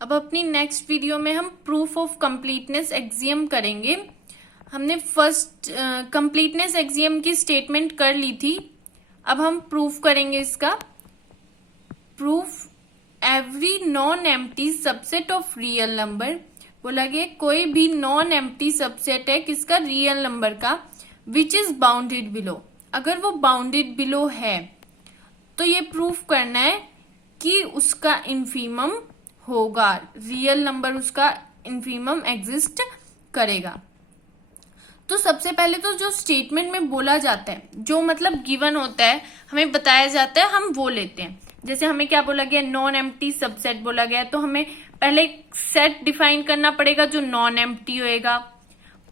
अब अपनी next video में हम प्रूफ ऑफ कंप्लीटनेस एक्सियम करेंगे। हमने फर्स्ट कंप्लीटनेस एक्सियम की स्टेटमेंट कर ली थी, अब हम प्रूफ करेंगे इसका। Proof every non empty subset of real number, बोला गया कोई भी नॉन एम्प्टी सबसेट है किसका, रियल नंबर का, विच इज बाउंडेड बिलो। अगर वो बाउंडेड बिलो है तो ये प्रूफ करना है कि उसका इन्फीमम होगा, रियल नंबर उसका इन्फीमम एग्जिस्ट करेगा। तो सबसे पहले तो जो स्टेटमेंट में बोला जाता है, जो मतलब गिवन होता है, हमें बताया जाता है, हम वो लेते हैं। जैसे हमें क्या बोला गया, नॉन एम्प्टी सबसेट बोला गया, तो हमें पहले सेट डिफाइन करना पड़ेगा जो नॉन एम्प्टी होएगा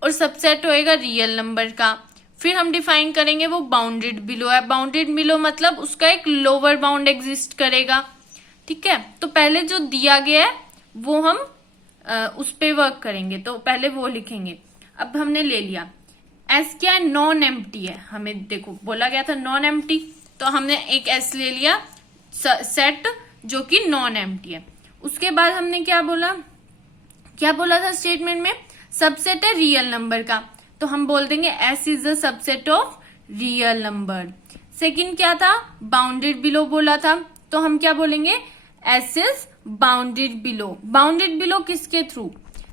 और सबसेट होएगा रियल नंबर का। फिर हम डिफाइन करेंगे वो बाउंडेड बिलो है, बाउंडेड बिलो मतलब उसका एक लोअर बाउंड एग्जिस्ट करेगा। ठीक है, तो पहले जो दिया गया है वो हम उस पे वर्क करेंगे, तो पहले वो लिखेंगे। अब हमने ले लिया एस क्या है, नॉन एम्प्टी है, हमें देखो बोला गया था नॉन एम्प्टी, तो हमने एक एस ले लिया सेट जो कि नॉन एम्प्टी है। उसके बाद हमने क्या बोला था स्टेटमेंट में, सबसेट है रियल नंबर का, तो हम बोल देंगे S is the subset of real number. Second क्या था, बाउंडेड बिलो बोला था, तो हम क्या बोलेंगे, S is bounded below. Bounded below किसके थ्रू,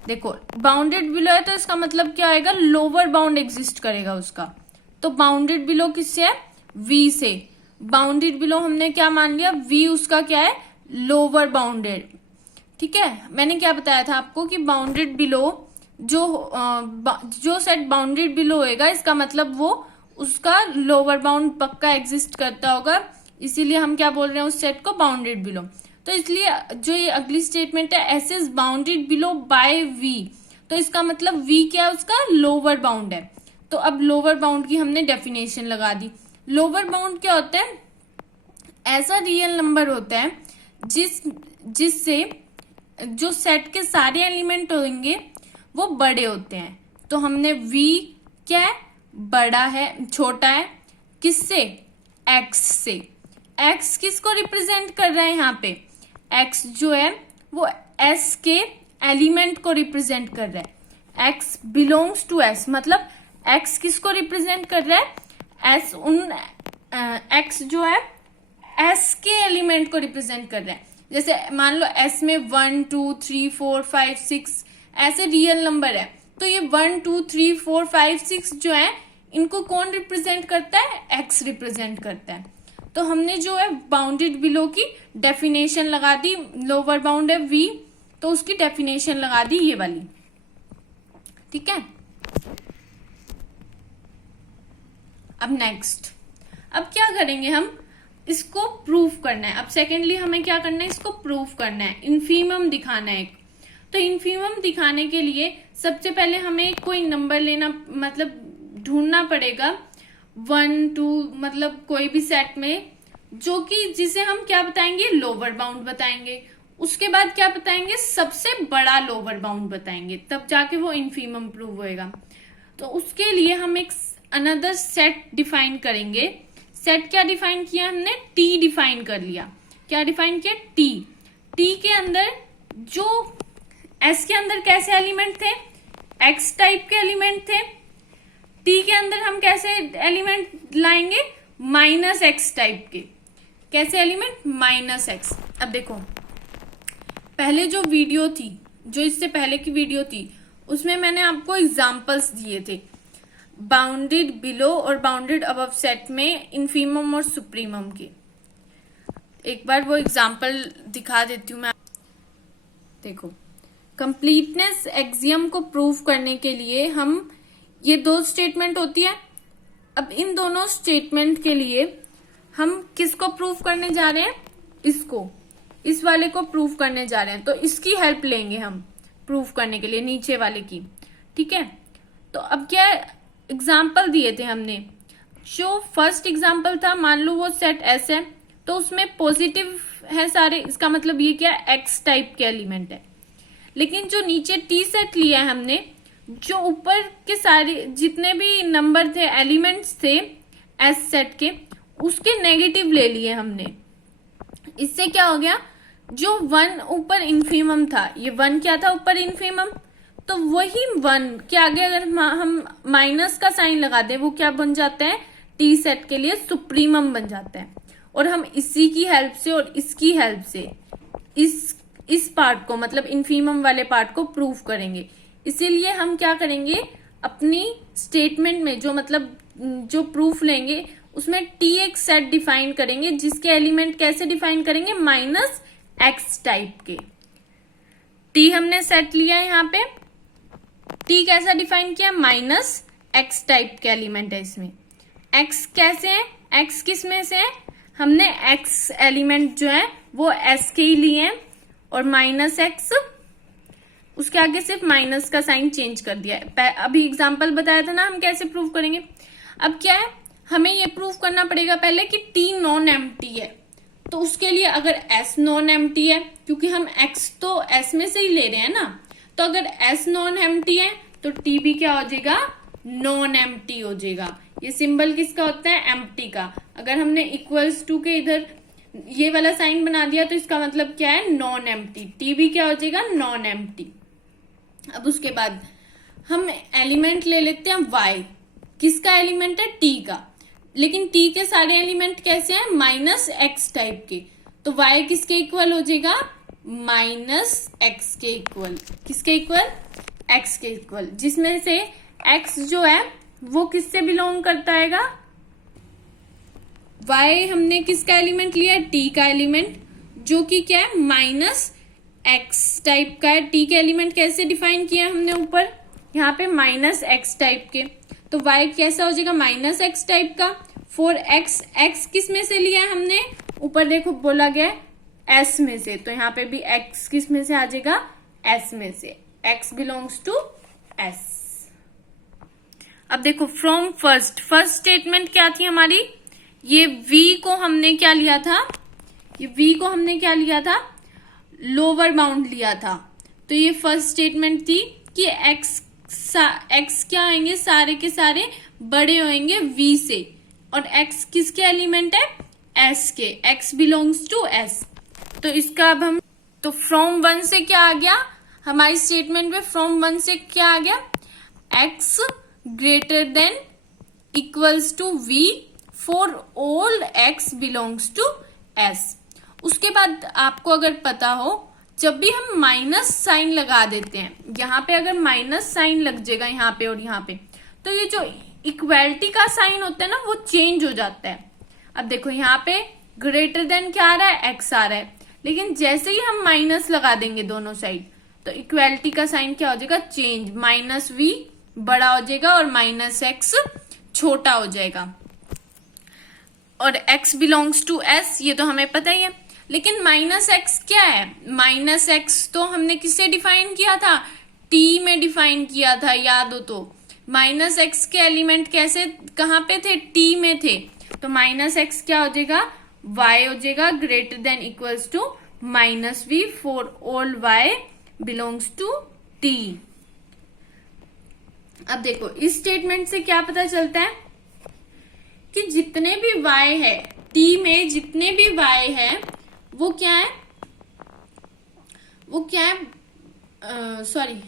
देखो बाउंडेड बिलो है तो इसका मतलब क्या आएगा, लोअर बाउंड एग्जिस्ट करेगा उसका। तो बाउंडेड बिलो किससे है, वी से। बाउंडेड बिलो हमने क्या मान लिया, वी उसका क्या है, लोअर बाउंडेड। ठीक है, मैंने क्या बताया था आपको कि बाउंडेड बिलो जो सेट बाउंडेड बिलो होएगा, इसका मतलब वो उसका लोअर बाउंड पक्का एग्जिस्ट करता होगा, इसीलिए हम क्या बोल रहे हैं उस सेट को बाउंडेड बिलो। तो इसलिए जो ये अगली स्टेटमेंट है, s is bounded below by v, तो इसका मतलब वी क्या है, उसका लोअर बाउंड है। तो अब लोअर बाउंड की हमने डेफिनेशन लगा दी। लोअर बाउंड क्या होता है, ऐसा रियल नंबर होता है जिससे जो सेट के सारे एलिमेंट होंगे वो बड़े होते हैं। तो हमने वी क्या है, बड़ा है, छोटा है, किससे, एक्स से। एक्स किसको रिप्रेजेंट कर रहा है यहाँ पे, एक्स जो है वो एस के एलिमेंट को रिप्रेजेंट कर रहा है। एक्स बिलोंग्स टू एस, मतलब एक्स किसको रिप्रेजेंट कर रहा है, एस एक्स जो है एस के एलिमेंट को रिप्रेजेंट कर रहा है। जैसे मान लो एस में 1 2 3 4 5 6 ऐसे रियल नंबर है, तो ये 1 2 3 4 5 6 जो है इनको कौन रिप्रेजेंट करता है, एक्स रिप्रेजेंट करता है। तो हमने जो है बाउंडेड बिलो की डेफिनेशन लगा दी, लोअर बाउंड है वी, तो उसकी डेफिनेशन लगा दी ये वाली। ठीक है, अब नेक्स्ट, अब क्या करेंगे हम, इसको प्रूफ करना है। अब सेकेंडली हमें क्या करना है, इसको प्रूफ करना है, इन्फीमम दिखाना है। तो इन्फीमम दिखाने के लिए सबसे पहले हमें कोई नंबर लेना, मतलब ढूंढना पड़ेगा 1 2, मतलब कोई भी सेट में जो कि जिसे हम क्या बताएंगे, लोअर बाउंड बताएंगे। उसके बाद क्या बताएंगे, सबसे बड़ा लोअर बाउंड बताएंगे, तब जाके वो इन्फीमम प्रूव होएगा। तो उसके लिए हम एक अनदर सेट डिफाइन करेंगे। सेट क्या डिफाइन किया हमने, टी डिफाइन कर लिया। क्या डिफाइन किया, टी। टी के अंदर जो एस के अंदर कैसे एलिमेंट थे, एक्स टाइप के एलिमेंट थे। टी के अंदर हम कैसे एलिमेंट लाएंगे, माइनस एक्स टाइप के। कैसे एलिमेंट, माइनस एक्स। अब देखो पहले जो वीडियो थी, जो इससे पहले की वीडियो थी, उसमें मैंने आपको एग्जांपल्स दिए थे बाउंडेड बिलो और बाउंडेड अबव सेट में इन्फीमम और सुप्रीमम के। एक बार वो एग्जांपल दिखा देती हूँ मैं। देखो, कंप्लीटनेस एक्सियम को प्रूव करने के लिए हम, ये दो स्टेटमेंट होती है। अब इन दोनों स्टेटमेंट के लिए हम किसको प्रूव करने जा रहे हैं, इसको, इस वाले को प्रूव करने जा रहे हैं, तो इसकी हेल्प लेंगे हम प्रूव करने के लिए, नीचे वाले की। ठीक है, तो अब क्या एग्जाम्पल दिए थे हमने, जो फर्स्ट एग्जाम्पल था, मान लो वो सेट एस है, तो उसमें पॉजिटिव है सारे, इसका मतलब ये क्या, एक्स टाइप के एलिमेंट है। लेकिन जो नीचे टी सेट लिया है हमने, जो ऊपर के सारे जितने भी नंबर थे, एलिमेंट्स थे एस सेट के, उसके नेगेटिव ले लिए हमने। इससे क्या हो गया, जो 1 ऊपर इन्फीमम था, ये 1 क्या था ऊपर इन्फीमम, तो वही 1 के आगे अगर हम माइनस का साइन लगा दे वो क्या बन जाता है, टी सेट के लिए सुप्रीमम बन जाता है। और हम इसी की हेल्प से और इसकी हेल्प से इस पार्ट को मतलब इन्फीमम वाले पार्ट को प्रूव करेंगे। इसीलिए हम क्या करेंगे, अपनी स्टेटमेंट में जो प्रूफ लेंगे उसमें टी एक सेट डिफाइन करेंगे, जिसके एलिमेंट कैसे डिफाइन करेंगे, माइनस एक्स टाइप के। टी हमने सेट लिया है, यहाँ पे टी कैसा डिफाइन किया, माइनस एक्स टाइप के एलिमेंट है इसमें। एक्स कैसे है, एक्स किस में से है, हमने एक्स एलिमेंट जो है वो एस के ही लिए हैं और माइनस एक्स, उसके आगे सिर्फ माइनस का साइन चेंज कर दिया है। अभी एग्जांपल बताया था ना हम कैसे प्रूव करेंगे। अब क्या है, हमें ये प्रूव करना पड़ेगा पहले कि टी नॉन एम्प्टी है। तो उसके लिए अगर एस नॉन एम्प्टी है, क्योंकि हम एक्स तो एस में से ही ले रहे हैं ना, तो अगर एस नॉन एम्प्टी है तो टी भी क्या हो जाएगा, नॉन एम्प्टी हो जाएगा। ये सिंबल किसका होता है, एम्प्टी का। अगर हमने इक्वल्स टू के इधर ये वाला साइन बना दिया तो इसका मतलब क्या है, नॉन एम्प्टी। टी भी क्या हो जाएगा, नॉन एम्प्टी। अब उसके बाद हम एलिमेंट ले लेते हैं y, किसका एलिमेंट है, टी का। लेकिन टी के सारे एलिमेंट कैसे हैं, माइनस एक्स टाइप के। तो y किसके इक्वल हो जाएगा, माइनस एक्स के इक्वल। किसके इक्वल, x के इक्वल, जिसमें से x जो है वो किससे बिलोंग करता है, y हमने किसका एलिमेंट लिया है, t का एलिमेंट, जो कि क्या है, माइनस एक्स टाइप का है। टी के एलिमेंट कैसे डिफाइन किया हमने ऊपर, यहाँ पे माइनस एक्स टाइप के। तो y कैसा हो जाएगा, माइनस एक्स टाइप का। फॉर एक्स, एक्स किस में से लिया है हमने, ऊपर देखो बोला गया है s में से, तो यहाँ पे भी x किस में से आ जाएगा, s में से। x belongs to s। अब देखो फ्रॉम फर्स्ट स्टेटमेंट क्या थी हमारी, ये v को हमने क्या लिया था, ये v को हमने क्या लिया था, लोअर बाउंड लिया था। तो ये फर्स्ट स्टेटमेंट थी कि x क्या होंगे, सारे के सारे बड़े होंगे v से, और x किसके एलिमेंट है, s के। x belongs to s। तो इसका अब हम, तो फ्रॉम 1 से क्या आ गया हमारी स्टेटमेंट में, फ्रॉम 1 से क्या आ गया, x greater than equals to v for all x belongs to s। उसके बाद आपको अगर पता हो, जब भी हम माइनस साइन लगा देते हैं, यहाँ पे अगर माइनस साइन लग जाएगा यहाँ पे और यहाँ पे, तो ये जो इक्वालिटी का साइन होता है ना वो चेंज हो जाता है। अब देखो यहाँ पे ग्रेटर देन क्या आ रहा है, एक्स आ रहा है, लेकिन जैसे ही हम माइनस लगा देंगे दोनों साइड तो इक्वालिटी का साइन क्या हो जाएगा, चेंज। माइनस वी बड़ा हो जाएगा और माइनस एक्स छोटा हो जाएगा। और x बिलोंग्स टू s, ये तो हमें पता ही है। लेकिन माइनस एक्स क्या है, माइनस एक्स तो हमने किससे डिफाइन किया था, t में डिफाइन किया था, याद हो तो। माइनस एक्स के एलिमेंट कैसे, कहाँ पे थे, t में थे। तो माइनस एक्स क्या हो जाएगा, y हो जाएगा greater than equals to minus v for all y belongs to t। अब देखो इस स्टेटमेंट से क्या पता चलता है कि जितने भी y है, t में जितने भी y है वो क्या है, सॉरी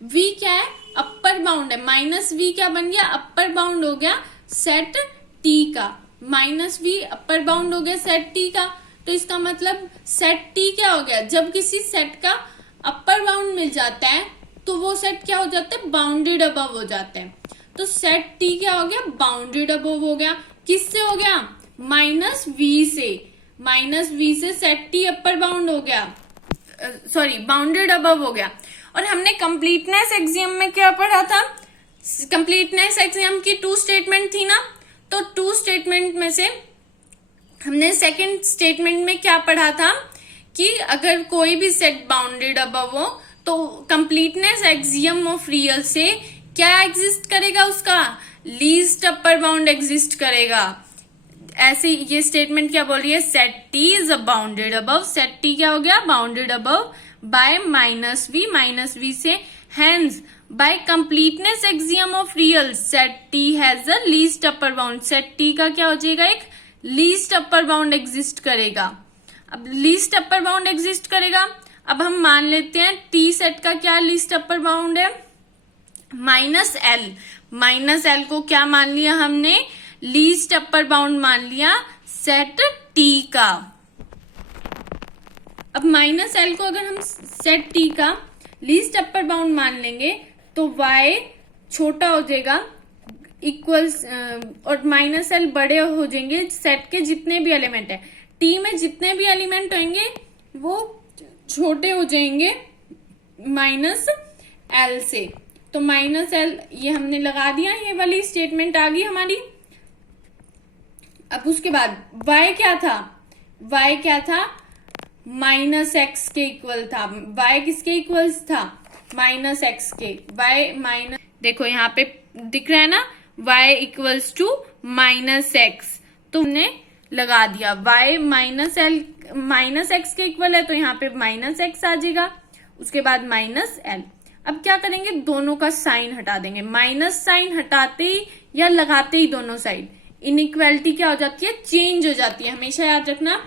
v क्या है, अपर बाउंड है। माइनस v क्या बन गया, अपर बाउंड हो गया सेट t का। माइनस v अपर बाउंड हो गया सेट t का। तो इसका मतलब सेट t क्या हो गया, जब किसी सेट का अपर बाउंड मिल जाता है तो वो सेट क्या हो जाता है, बाउंडेड अबव हो जाता है। तो सेट t क्या हो गया, बाउंडेड अबव हो गया। किससे हो गया, माइनस v से। माइनस v से सेट t अपर बाउंड हो गया, सॉरी बाउंडेड अबव हो गया। और हमने कंप्लीटनेस एक्सियम में क्या पढ़ा था, कंप्लीटनेस एक्सियम की 2 स्टेटमेंट थी ना। तो 2 स्टेटमेंट में से हमने सेकंड स्टेटमेंट में क्या पढ़ा था कि अगर कोई भी सेट बाउंडेड अबव हो तो कंप्लीटनेस एक्सियम ऑफ रियल से क्या एग्जिस्ट करेगा, उसका लीस्ट अपर बाउंड एग्जिस्ट करेगा। ऐसे ये स्टेटमेंट क्या बोल रही है, set T is a bounded above. Set T क्या हो गया, bounded above by minus V से। Hence by completeness axiom of real set T has a least upper bound. Set T का क्या हो जाएगा, एक लीस्ट अपर बाउंड एग्जिस्ट करेगा। अब लीस्ट अपर बाउंड एग्जिस्ट करेगा। अब हम मान लेते हैं टी सेट का क्या लीस्ट अपर बाउंड है, माइनस एल। माइनस एल को क्या मान लिया हमने, लीस्ट अपर बाउंड मान लिया सेट टी का। अब माइनस एल को अगर हम सेट टी का लीस्ट अपर बाउंड मान लेंगे तो y छोटा हो जाएगा इक्वल्स और माइनस एल बड़े हो जाएंगे सेट के जितने भी एलिमेंट है। टी में जितने भी एलिमेंट होंगे वो छोटे हो जाएंगे माइनस एल से। तो माइनस एल ये हमने लगा दिया, ये वाली स्टेटमेंट आ गई हमारी। अब उसके बाद y क्या था, y क्या था, माइनस एक्स के इक्वल था। y किसके इक्वल्स था, माइनस एक्स के। y माइनस, देखो यहाँ पे दिख रहा है ना, y equals to minus x, तो हमने लगा दिया y minus l minus x के इक्वल है तो यहाँ पे माइनस एक्स आ जाएगा, उसके बाद माइनस एल। अब क्या करेंगे, दोनों का साइन हटा देंगे। माइनस साइन हटाते ही या लगाते ही दोनों साइड इनइक्वालिटी क्या हो जाती है, चेंज हो जाती है। हमेशा याद रखना,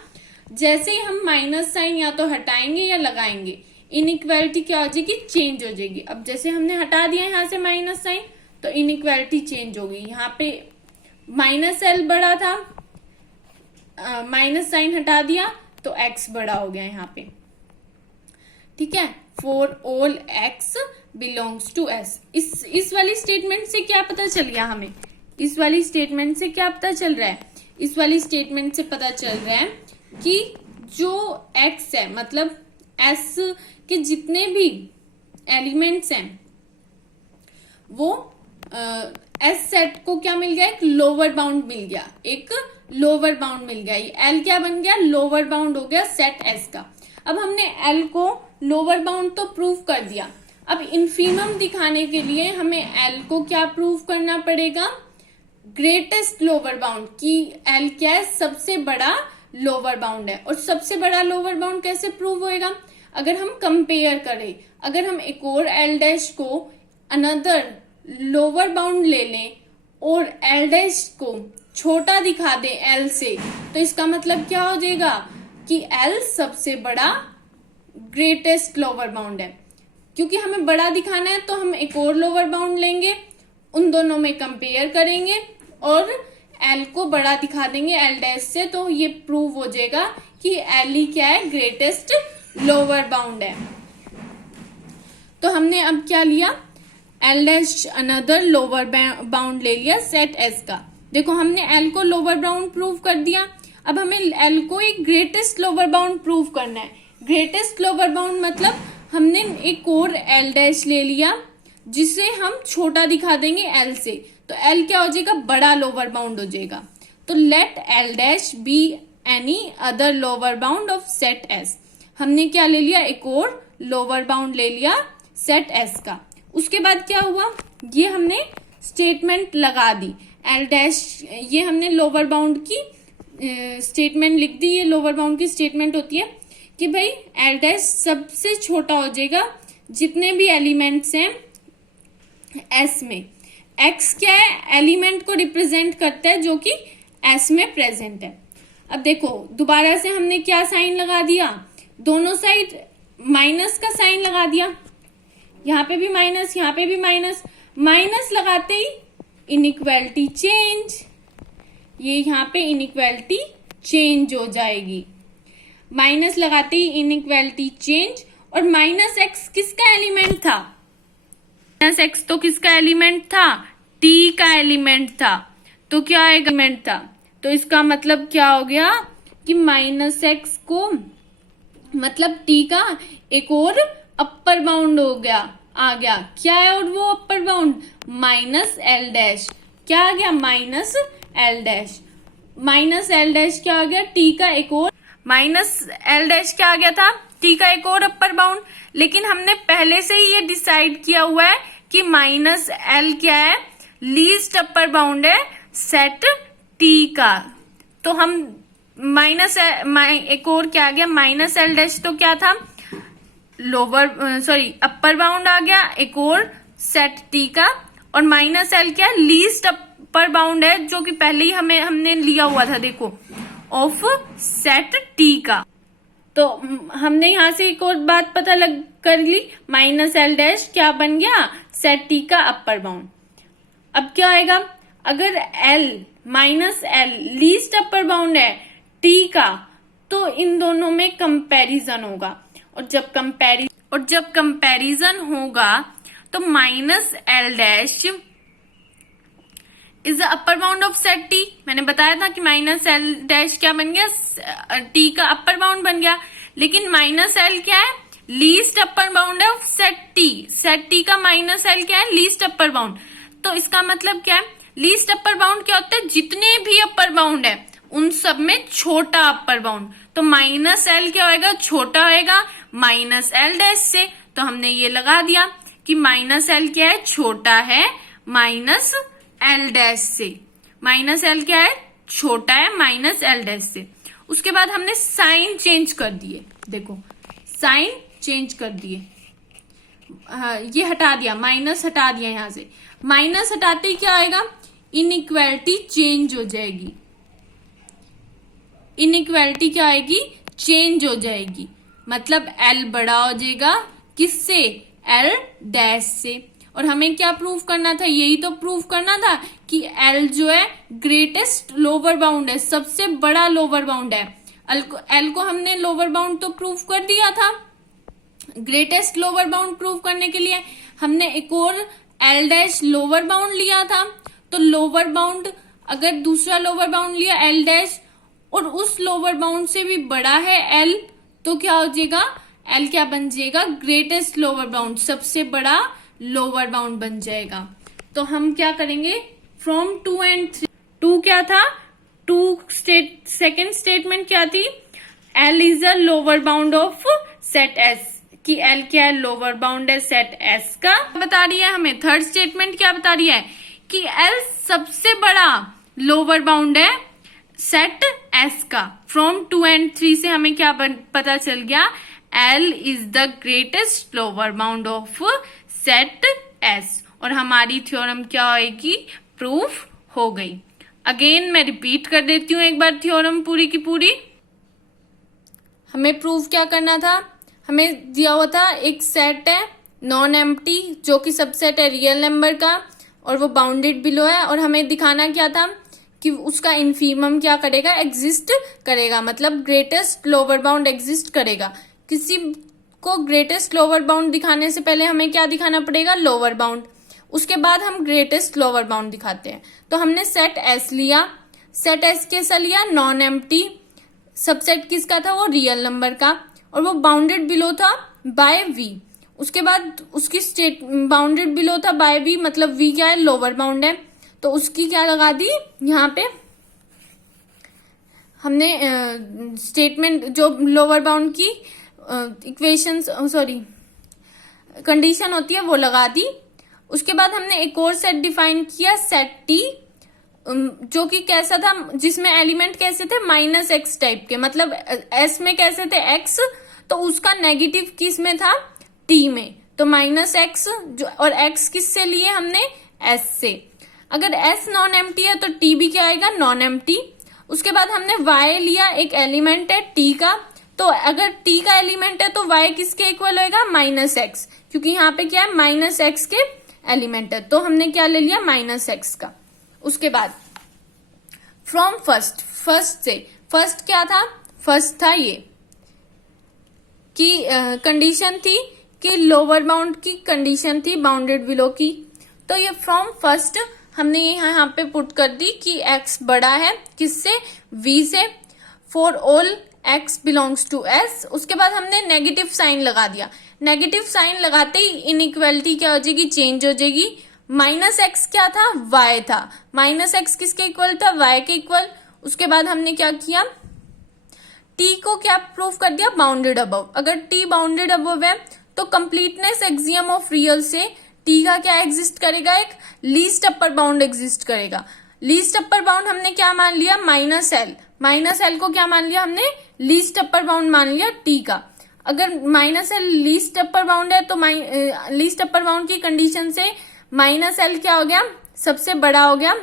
जैसे ही हम माइनस साइन या तो हटाएंगे या लगाएंगे इनइक्वालिटी क्या हो जाएगी, चेंज हो जाएगी। अब जैसे हमने हटा दिया यहाँ से माइनस साइन तो इनइक्वालिटी चेंज हो गई। यहाँ पे माइनस एल बड़ा था, माइनस साइन हटा दिया तो एक्स बड़ा हो गया यहाँ पे, ठीक है। For all x belongs to S. इस वाली स्टेटमेंट से क्या पता चल गया हमें, इस वाली स्टेटमेंट से क्या पता चल रहा है, इस वाली स्टेटमेंट से पता चल रहा है कि जो x है मतलब s के जितने भी एलिमेंट्स हैं वो s सेट को क्या मिल गया, एक लोअर बाउंड मिल गया, एक लोअर बाउंड मिल गया। ये l क्या बन गया, लोअर बाउंड हो गया सेट s का। अब हमने l को लोअर बाउंड तो प्रूव कर दिया। अब इन्फिमम दिखाने के लिए हमें l को क्या प्रूव करना पड़ेगा, ग्रेटेस्ट लोअर बाउंड की l क्या है, सबसे बड़ा लोअर बाउंड है। और सबसे बड़ा लोअर बाउंड कैसे प्रूव होएगा, अगर हम कंपेयर करें, अगर हम एक और l डैश को अनदर लोअर बाउंड ले लें और l डैश को छोटा दिखा दें l से, तो इसका मतलब क्या हो जाएगा कि l सबसे बड़ा ग्रेटेस्ट लोअर बाउंड है। क्योंकि हमें बड़ा दिखाना है तो हम एक और लोअर बाउंड लेंगे, उन दोनों में कंपेयर करेंगे और L को बड़ा दिखा देंगे L डैश से, तो ये प्रूव हो जाएगा कि L ही क्या है, ग्रेटेस्ट लोअर बाउंड है। तो हमने अब क्या लिया, L dash another lower bound ले लिया सेट S का। देखो हमने L को लोअर बाउंड प्रूव कर दिया, अब हमें L को एक ग्रेटेस्ट लोअर बाउंड प्रूव करना है। ग्रेटेस्ट लोअर बाउंड मतलब हमने एक और L डैश ले लिया जिसे हम छोटा दिखा देंगे L से, तो L क्या हो जाएगा, बड़ा लोअर बाउंड हो जाएगा। तो let L dash be any other lower bound of set S। हमने क्या ले लिया, एक और लोअर बाउंड ले लिया सेट S का। उसके बाद क्या हुआ, ये हमने स्टेटमेंट लगा दी L डैश, ये हमने लोअर बाउंड की स्टेटमेंट लिख दी। ये लोअर बाउंड की स्टेटमेंट होती है कि भाई L डैश सबसे छोटा हो जाएगा जितने भी एलिमेंट्स हैं S में। X क्या है, एलिमेंट को रिप्रेजेंट करता है जो कि S में प्रेजेंट है। अब देखो दोबारा से हमने क्या साइन लगा दिया, दोनों साइड माइनस का साइन लगा दिया, यहाँ पे भी माइनस, यहाँ पे भी माइनस। माइनस लगाते ही इनइक्वालिटी चेंज, ये यहाँ पे इनइक्वालिटी चेंज हो जाएगी। माइनस लगाते ही इनइक्वालिटी चेंज। और माइनस एक्स किसका एलिमेंट था, माइनस एक्स तो किसका एलिमेंट था, टी का एलिमेंट था। तो क्या एलिमेंट था, तो इसका मतलब क्या हो गया कि माइनस एक्स को मतलब टी का एक और अपर बाउंड हो गया, आ गया। क्या है और वो upper bound, minus L dash. क्या आ गया, minus L dash. Minus L dash क्या आ गया, टी का एक और, माइनस एल डैश क्या आ गया था, टी का एक और अपर बाउंड। लेकिन हमने पहले से ही ये डिसाइड किया हुआ है कि माइनस एल क्या है, लीस्ट अपर बाउंड है सेट टी का। तो हम माइनस एक और क्या आ गया, माइनस एल डैश तो क्या था, लोअर अपर बाउंड आ गया एक और सेट टी का। और माइनस एल क्या, लीस्ट अपर बाउंड है जो कि पहले ही हमने लिया हुआ था, देखो, ऑफ सेट टी का। तो हमने यहाँ से एक और बात पता लग कर ली, माइनस एल डैश क्या बन गया, सेट टी का अपर बाउंड। अब क्या आएगा, अगर L minus L least upper bound है टी का, तो इन दोनों में कंपैरिजन होगा, और जब कंपैरिजन होगा तो minus L dash is the upper bound of set T. मैंने बताया था कि माइनस एल डैश क्या बन गया, टी का अपर बाउंड बन गया, लेकिन माइनस एल क्या है, least upper bound of set T. Set T का माइनस एल क्या है, लीस्ट अपर बाउंड। तो इसका मतलब क्या है, लीस्ट अपर बाउंड क्या होता है, जितने भी अपर बाउंड है उन सब में छोटा अपर बाउंड। तो माइनस एल क्या होएगा, छोटा होएगा माइनस एल डैश से। तो हमने ये लगा दिया कि माइनस एल क्या है, छोटा है माइनस एल डैश से। माइनस एल क्या है, छोटा है माइनस एल डैश से। उसके बाद हमने साइन चेंज कर दिए, देखो साइन चेंज कर दिए, ये हटा दिया, माइनस हटा दिया यहां से। माइनस हटाते ही क्या आएगा, इनइक्वालिटी चेंज हो जाएगी। इनइक्वालिटी क्या आएगी, चेंज हो जाएगी, मतलब एल बड़ा हो जाएगा किससे, एल डैश से। और हमें क्या प्रूव करना था, यही तो प्रूव करना था कि एल जो है ग्रेटेस्ट लोअर बाउंड है, सबसे बड़ा लोअर बाउंड है। एल को हमने लोअर बाउंड तो प्रूव कर दिया था, ग्रेटेस्ट लोअर बाउंड प्रूव करने के लिए हमने एक और एल डैश लोअर बाउंड लिया था। तो लोअर बाउंड, अगर दूसरा लोअर बाउंड लिया एल डैश और उस लोअर बाउंड से भी बड़ा है एल, तो क्या हो जाएगा, एल क्या बन जाएगा, ग्रेटेस्ट लोअर बाउंड, सबसे बड़ा लोअर बाउंड बन जाएगा। तो हम क्या करेंगे, फ्रॉम 2 and 3, 2 क्या था, सेकेंड स्टेटमेंट क्या थी, L is a lower bound of set S, कि एल क्या है, लोअर बाउंड है सेट एस का बता रही है हमें। थर्ड स्टेटमेंट क्या बता रही है कि एल सबसे बड़ा लोअर बाउंड है सेट एस का। फ्रॉम 2 and 3 से हमें क्या पता चल गया, L is the greatest lower bound of set S, और हमारी थ्योरम क्या होगी, प्रूफ हो गई। अगेन मैं रिपीट कर देती हूँ एक बार थ्योरम पूरी की पूरी। हमें प्रूफ क्या करना था, हमें दिया हुआ था एक सेट है नॉन एम्प्टी जो कि सबसेट है रियल नंबर का, और वो बाउंडेड बिलो है, और हमें दिखाना क्या था कि उसका इन्फीमम क्या करेगा, एग्जिस्ट करेगा, मतलब ग्रेटेस्ट लोअर बाउंड एग्जिस्ट करेगा। किसी को ग्रेटेस्ट लोअर बाउंड दिखाने से पहले हमें क्या दिखाना पड़ेगा, लोअर बाउंड, उसके बाद हम ग्रेटेस्ट लोअर बाउंड दिखाते हैं। तो हमने सेट एस लिया, सेट एस कैसा लिया, नॉन एम्प्टी, सबसेट किसका था, वो रियल नंबर का, और वो बाउंडेड बिलो था बाय वी। उसके बाद उसकी स्टेट बाउंडेड बिलो था बाय वी, मतलब वी क्या है, लोअर बाउंड है, तो उसकी क्या लगा दी, यहाँ पे हमने स्टेटमेंट जो लोअर बाउंड की इक्वेशन कंडीशन होती है वो लगा दी। उसके बाद हमने एक और सेट डिफाइन किया, सेट टी, जो कि कैसा था, जिसमें एलिमेंट कैसे थे, माइनस एक्स टाइप के, मतलब एस में कैसे थे, एक्स, तो उसका नेगेटिव किस में था, टी में, तो माइनस एक्स, और एक्स किससे लिए हमने, एस से। अगर एस नॉन एम्प्टी है तो टी भी क्या आएगा, नॉन एम्प्टी। उसके बाद हमने वाई लिया, एक एलिमेंट है टी का, तो अगर टी का एलिमेंट है तो वाई किसके इक्वल होएगा, माइनस एक्स, क्योंकि यहाँ पे क्या है, माइनस एक्स के एलिमेंट है, तो हमने क्या ले लिया, माइनस एक्स का। उसके बाद फ्रॉम फर्स्ट से, फर्स्ट क्या था, फर्स्ट था ये कि कंडीशन थी कि लोअर बाउंड की कंडीशन थी बाउंडेड बिलो की, तो ये फ्रॉम फर्स्ट हमने यहाँ पे पुट कर दी कि x बड़ा है किससे, v से, for all x belongs to s। उसके बाद हमने नेगेटिव साइन लगा दिया, नेगेटिव साइन लगाते ही इनइक्वालिटी क्या हो जाएगी, चेंज हो जाएगी। माइनस एक्स क्या था, y था, माइनस एक्स किसके इक्वल था, y के इक्वल। उसके बाद हमने क्या किया, t को क्या प्रूफ कर दिया, बाउंडेड अबव। अगर t बाउंडेड अबव है तो कंप्लीटनेस एक्सियम ऑफ रियल से t का क्या एग्जिस्ट करेगा, एक लीस्ट अपर बाउंड एग्जिस्ट करेगा। लीस्ट अपर बाउंड हमने क्या मान लिया, माइनस एल, माइनस एल को क्या मान लिया हमने, लीस्ट अपर बाउंड मान लिया t का। अगर minus L least upper bound है तो लीस्ट अपर बाउंड की कंडीशन से माइनस एल क्या हो गया, सबसे बड़ा हो गया,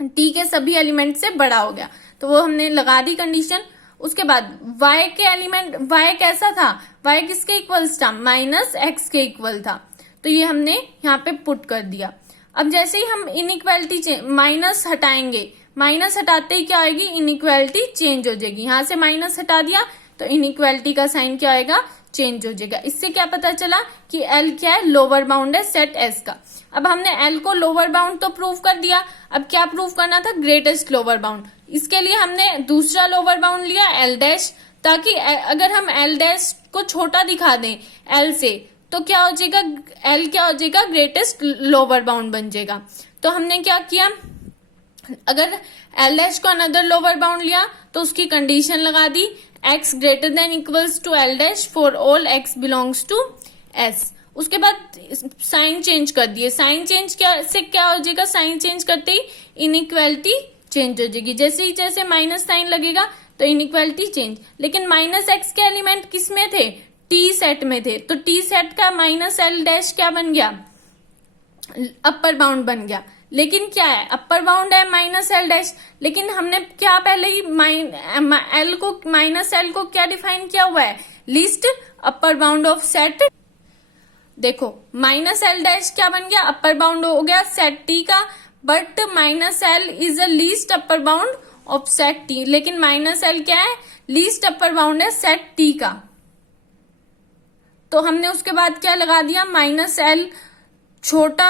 t के सभी एलिमेंट से बड़ा हो गया, तो वो हमने लगा दी कंडीशन। उसके बाद y के एलिमेंट, y कैसा था, y किसके इक्वल्स था, -x के इक्वल था, तो ये हमने यहाँ पे पुट कर दिया। अब जैसे ही हम इनइक्वालिटी माइनस हटाएंगे, माइनस हटाते ही क्या आएगी, इनइक्वालिटी चेंज हो जाएगी। यहाँ से माइनस हटा दिया तो इनइक्वालिटी का साइन क्या आएगा, चेंज हो जाएगा। इससे क्या पता चला कि L क्या है, लोअर बाउंड है सेट S का। अब हमने L को लोअर बाउंड तो प्रूव कर दिया, अब क्या प्रूव करना था, ग्रेटेस्ट लोअर बाउंड। इसके लिए हमने दूसरा लोअर बाउंड लिया L डैश, ताकि अगर हम L डैश को छोटा दिखा दें L से तो क्या हो जाएगा, L क्या हो जाएगा, ग्रेटेस्ट लोअर बाउंड बन जाएगा। तो हमने क्या किया, अगर L डैश को अनदर लोअर बाउंड लिया तो उसकी कंडीशन लगा दी, x greater than equals to L dash for all x belongs to S। उसके बाद साइन चेंज कर दिए, साइन चेंज से क्या हो जाएगा, साइन चेंज करते ही इनइक्वालिटी चेंज हो जाएगी। जैसे माइनस साइन लगेगा तो इनइक्वालिटी चेंज। लेकिन -x के एलिमेंट किस में थे, T सेट में थे, तो T सेट का -L डैश क्या बन गया, अपर बाउंड बन गया। लेकिन क्या है, अपर बाउंड है -L डैश, लेकिन हमने क्या पहले ही L को क्या डिफाइन किया हुआ है, least upper bound of set. देखो -L डैश क्या बन गया, अपर बाउंड हो गया सेट T का, but -L is a least upper bound of set T। लेकिन -L क्या है, लीस्ट अपर बाउंड है सेट T का। तो हमने उसके बाद क्या लगा दिया, -L छोटा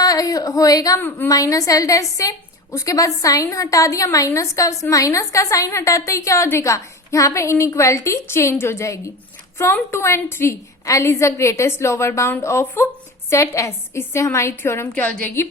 होएगा -L डैश से। उसके बाद साइन हटा दिया, माइनस का साइन हटाते ही क्या हो जाएगा, यहाँ पे इनइक्वालिटी चेंज हो जाएगी। From 2 and 3 L is the greatest lower bound of set S। इससे हमारी थ्योरम क्या हो जाएगी,